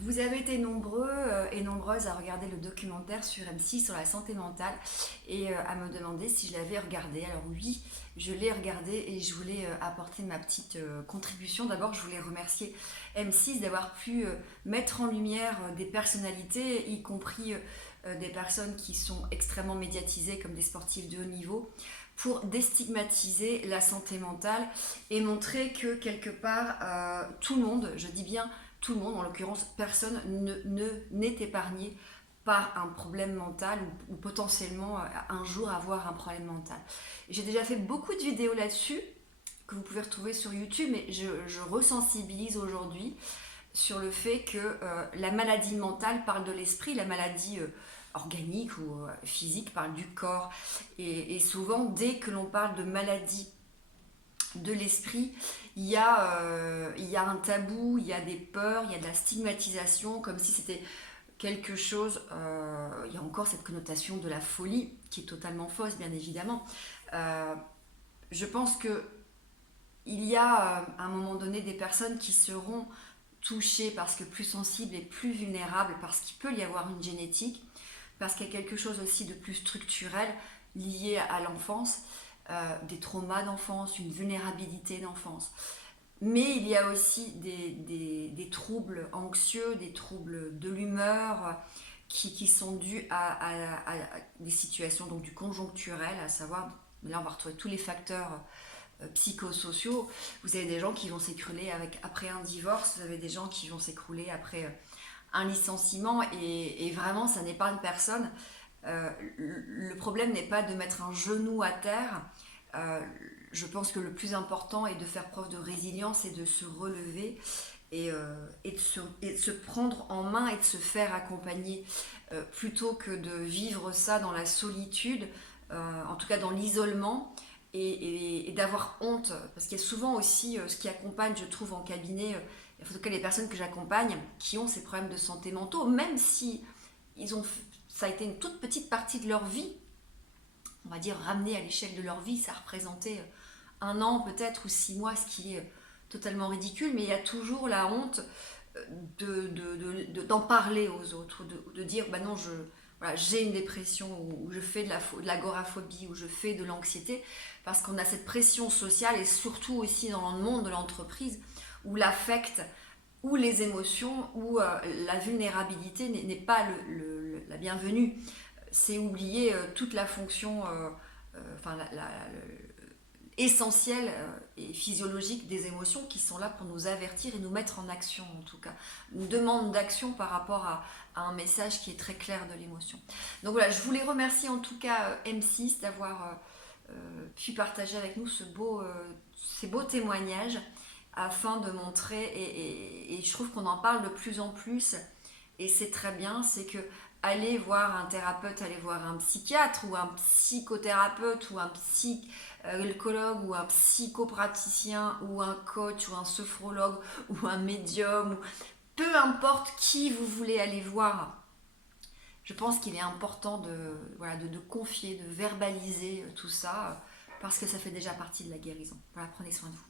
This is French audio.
Vous avez été nombreux et nombreuses à regarder le documentaire sur M6 sur la santé mentale et à me demander si je l'avais regardé. Alors oui, je l'ai regardé et je voulais apporter ma petite contribution. D'abord, je voulais remercier M6 d'avoir pu mettre en lumière des personnalités, y compris des personnes qui sont extrêmement médiatisées comme des sportifs de haut niveau, pour déstigmatiser la santé mentale et montrer que quelque part, tout le monde, je dis bien tout le monde, en l'occurrence personne n'est épargné par un problème mental ou potentiellement un jour avoir un problème mental. J'ai déjà fait beaucoup de vidéos là-dessus que vous pouvez retrouver sur YouTube, mais je resensibilise aujourd'hui sur le fait que la maladie mentale parle de l'esprit, la maladie organique ou physique parle du corps. Et souvent, dès que l'on parle de maladie de l'esprit, il y a un tabou, il y a des peurs, il y a de la stigmatisation, comme si c'était quelque chose, il y a encore cette connotation de la folie, qui est totalement fausse, bien évidemment. Je pense que il y a à un moment donné des personnes qui seront touchées parce que plus sensibles et plus vulnérables, parce qu'il peut y avoir une génétique, parce qu'il y a quelque chose aussi de plus structurel lié à l'enfance, des traumas d'enfance, une vulnérabilité d'enfance. Mais il y a aussi des troubles anxieux, des troubles de l'humeur qui sont dus à des situations donc du conjoncturel, à savoir, là on va retrouver tous les facteurs psychosociaux. Vous avez des gens qui vont s'écrouler après un divorce, vous avez des gens qui vont s'écrouler après un licenciement et vraiment ça n'épargne personne. Le problème n'est pas de mettre un genou à terre. Je pense que le plus important est de faire preuve de résilience et de se relever et de se prendre en main et de se faire accompagner plutôt que de vivre ça dans la solitude, en tout cas dans l'isolement et d'avoir honte. Parce qu'il y a souvent aussi ce qui accompagne, je trouve, en cabinet, en tout cas les personnes que j'accompagne, qui ont ces problèmes de santé mentaux, même si ça a été une toute petite partie de leur vie, on va dire ramené à l'échelle de leur vie, ça représentait un an peut-être ou 6 mois, ce qui est totalement ridicule, mais il y a toujours la honte d'en parler aux autres, de dire bah non, voilà, j'ai une dépression ou je fais de l'agoraphobie ou je fais de l'anxiété, parce qu'on a cette pression sociale et surtout aussi dans le monde de l'entreprise où l'affect, où les émotions, où la vulnérabilité n'est pas la bienvenue. C'est oublier toute la fonction, enfin essentielle et physiologique des émotions qui sont là pour nous avertir et nous mettre en action en tout cas. Une demande d'action par rapport à un message qui est très clair de l'émotion. Donc voilà, je voulais remercier en tout cas M6 d'avoir pu partager avec nous ces beaux témoignages afin de montrer, et je trouve qu'on en parle de plus en plus, et c'est très bien, c'est que aller voir un thérapeute, aller voir un psychiatre ou un psychothérapeute ou un psychologue ou un psychopraticien ou un coach ou un sophrologue ou un médium, peu importe qui vous voulez aller voir, je pense qu'il est important voilà, de confier, de verbaliser tout ça parce que ça fait déjà partie de la guérison. Voilà, prenez soin de vous.